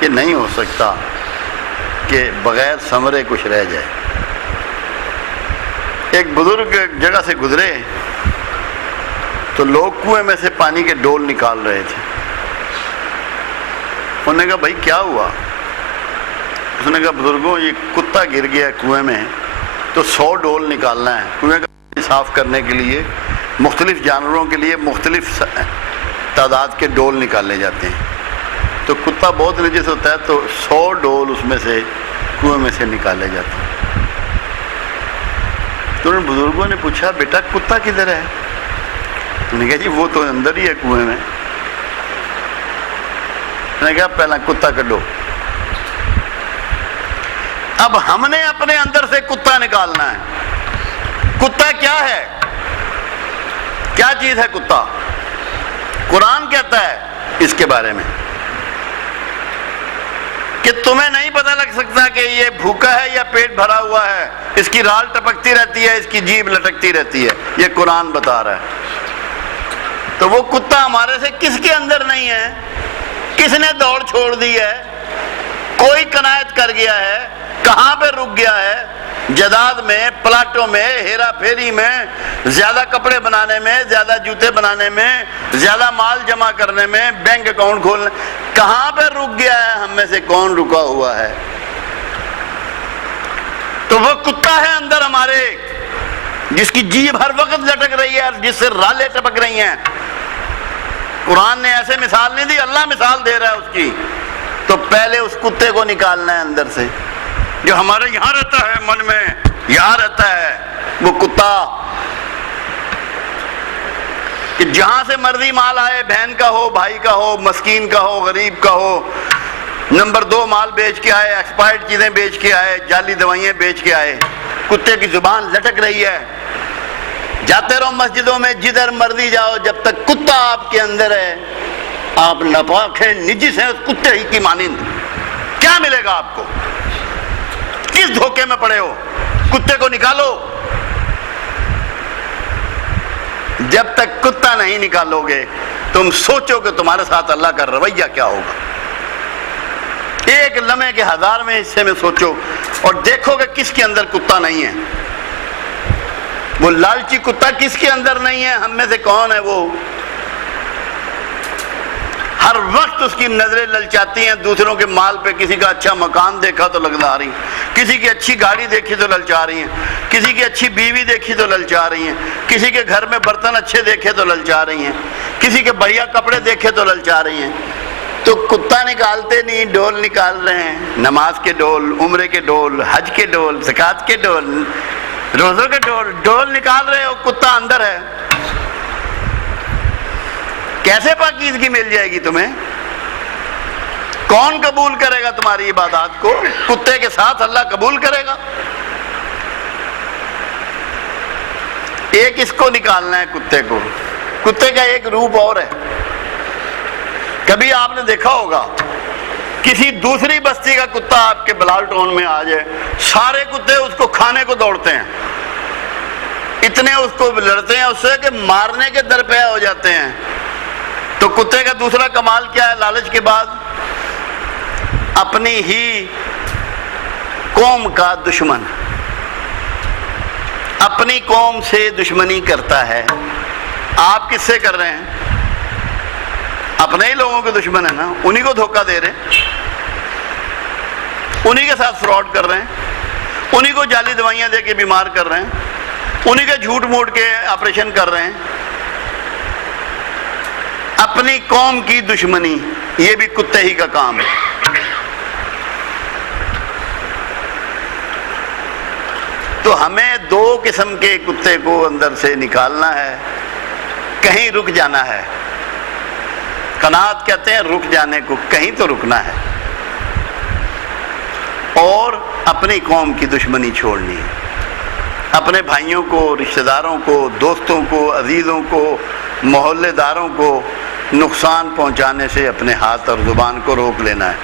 کہ نہیں ہو سکتا کہ بغیر ثمرے کچھ رہ جائے۔ ایک بزرگ ایک جگہ سے گزرے تو لوگ کنویں میں سے پانی کے ڈول نکال رہے تھے۔ انہوں نے کہا بھائی کیا ہوا؟ اس نے کہا بزرگوں یہ کتا گر گیا کنویں میں تو 100 ڈول نکالنا ہے۔ کنویں کا پانی صاف کرنے کے لیے مختلف جانوروں کے لیے مختلف تعداد کے ڈول نکالے جاتے ہیں، تو کتا بہت نجس ہوتا ہے تو 100 ڈول اس میں سے کنویں میں سے نکالے جاتے ہیں۔ تو ان بزرگوں نے پوچھا بیٹا کتا کدھر ہے؟ انہوں نے کہا جی وہ تو اندر ہی ہے کنویں میں۔ میں نے کہا پہلا کتا کڈو۔ اب ہم نے اپنے اندر سے کتا نکالنا ہے۔ کتا کیا ہے؟ کیا چیز ہے کتا؟ قرآن کہتا ہے اس کے بارے میں کہ تمہیں نہیں پتہ لگ سکتا کہ یہ بھوکا ہے یا پیٹ بھرا ہوا ہے، اس کی رال ٹپکتی رہتی ہے، اس کی جیب لٹکتی رہتی ہے، یہ قرآن بتا رہا ہے۔ تو وہ کتا ہمارے سے کس کے اندر نہیں ہے؟ کس نے دوڑ چھوڑ دی ہے؟ کوئی قناعت کر گیا ہے؟ کہاں پہ رک گیا ہے؟ جداد میں، پلاٹوں میں، ہیرا پھیری میں، زیادہ کپڑے بنانے میں، زیادہ جوتے بنانے میں، زیادہ مال جمع کرنے میں، بینک اکاؤنٹ کھولنے، کہاں پہ رک گیا ہے؟ ہم میں سے کون رکا ہوا ہے؟ تو وہ کتا ہے اندر ہمارے، جس کی جیب ہر وقت لٹک رہی ہے اور جس سے رالیں ٹپک رہی ہیں۔ قرآن نے ایسے مثال نہیں دی، اللہ مثال دے رہا ہے اس کی۔ تو پہلے اس کتے کو نکالنا ہے اندر سے، جو ہمارے یہاں رہتا ہے، من میں یہاں رہتا ہے وہ کتا، کہ جہاں سے مرضی مال آئے، بہن کا ہو، بھائی کا ہو، مسکین کا ہو، غریب کا ہو، نمبر 2 مال بیچ کے آئے، ایکسپائرڈ چیزیں بیچ کے آئے، جعلی دوائیاں بیچ کے آئے، کتے کی زبان لٹک رہی ہے۔ جاتے رہو مسجدوں میں، جدھر مرضی جاؤ، جب تک کتا آپ کے اندر ہے آپ ناپاک ہیں، نجس ہیں، اس کتے ہی کی مانند۔ کیا ملے گا آپ کو؟ کس دھوکے میں پڑے ہو؟ کتے کو نکالو۔ جب تک کتا نہیں نکالو گے تم سوچو کہ تمہارے ساتھ اللہ کا رویہ کیا ہوگا۔ ایک لمحے کے 1000ویں حصے میں سوچو اور دیکھو کہ کس کے اندر کتا نہیں ہے۔ وہ لالچی کتا کس کے اندر نہیں ہے؟ ہم میں سے کون ہے وہ؟ ہر وقت اس کی نظریں للچاتی ہیں دوسروں کے مال پہ۔ کسی کا اچھا مکان دیکھا تو للچا رہی ہیں، کسی کی اچھی گاڑی دیکھی تو للچا رہی ہیں، کسی کی اچھی بیوی دیکھی تو للچا رہی ہیں، کسی کے گھر میں برتن اچھے دیکھے تو للچا رہی ہیں، کسی کے بڑھیا کپڑے دیکھے تو للچا رہی ہیں۔ تو کتا نکالتے نہیں، ڈول نکال رہے ہیں، نماز کے ڈول، عمرے کے ڈول، حج کے ڈول، زکوٰۃ کے ڈول، روزوں کے ڈول نکال رہے ہو، کتا اندر ہے۔ کیسے پاکیزگی مل جائے گی تمہیں؟ کون قبول کرے گا تمہاری عبادات کو؟ کتے کے ساتھ اللہ قبول کرے گا؟ ایک اس کو نکالنا ہے، کتے کو۔ کتے کا ایک روپ اور ہے۔ کبھی آپ نے دیکھا ہوگا کسی دوسری بستی کا کتا آپ کے بلال ٹون میں آ جائے، سارے کتے اس کو کھانے کو دوڑتے ہیں، اتنے اس کو لڑتے ہیں اس سے کہ مارنے کے درپے ہو جاتے ہیں۔ تو کتے کا دوسرا کمال کیا ہے لالچ کے بعد؟ اپنی ہی قوم کا دشمن، اپنی قوم سے دشمنی کرتا ہے۔ آپ کس سے کر رہے ہیں؟ اپنے ہی لوگوں کے دشمن ہیں نا، انہی کو دھوکہ دے رہے ہیں، انہی کے ساتھ فراڈ کر رہے ہیں، انہی کو جعلی دوائیاں دے کے بیمار کر رہے ہیں، انہی کے جھوٹ موٹ کے آپریشن کر رہے ہیں۔ اپنی قوم کی دشمنی یہ بھی کتے ہی کا کام ہے۔ تو ہمیں 2 قسم کے کتے کو اندر سے نکالنا ہے، کہیں رک جانا ہے۔ قناعت کہتے ہیں رک جانے کو، کہیں تو رکنا ہے، اور اپنی قوم کی دشمنی چھوڑنی ہے۔ اپنے بھائیوں کو، رشتہ داروں کو، دوستوں کو، عزیزوں کو، محلے داروں کو نقصان پہنچانے سے اپنے ہاتھ اور زبان کو روک لینا ہے۔